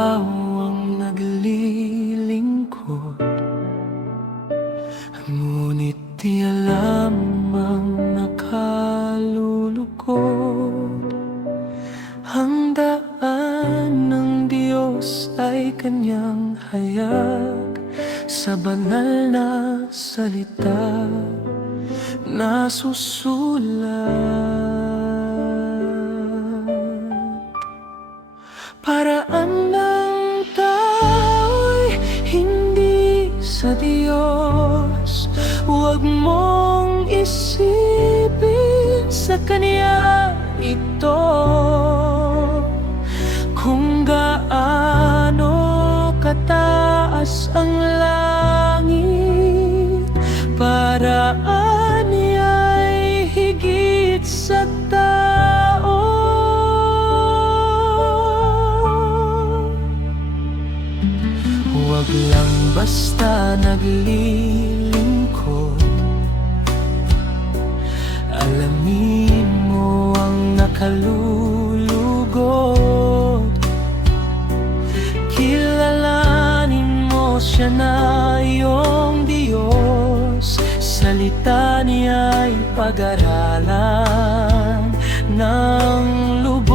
ikaw ang naglilingkod, ngunit di alam ang nakalulugod. Ang daan ng Diyos ay kanyang hayag, sa banal na salita nasusulat. Paraan ng tao'y hindi sa Diyos, huwag mong isipin sa Kanya ito. Kung gaano kataas ang langit, paraan niya'y higit sa tao. Huwag lang basta naglilingkod, alamin mo ang nakalulugod. Kilalanin mo siya na iyong Diyos, salita niya'y pag-aralan ng lubos.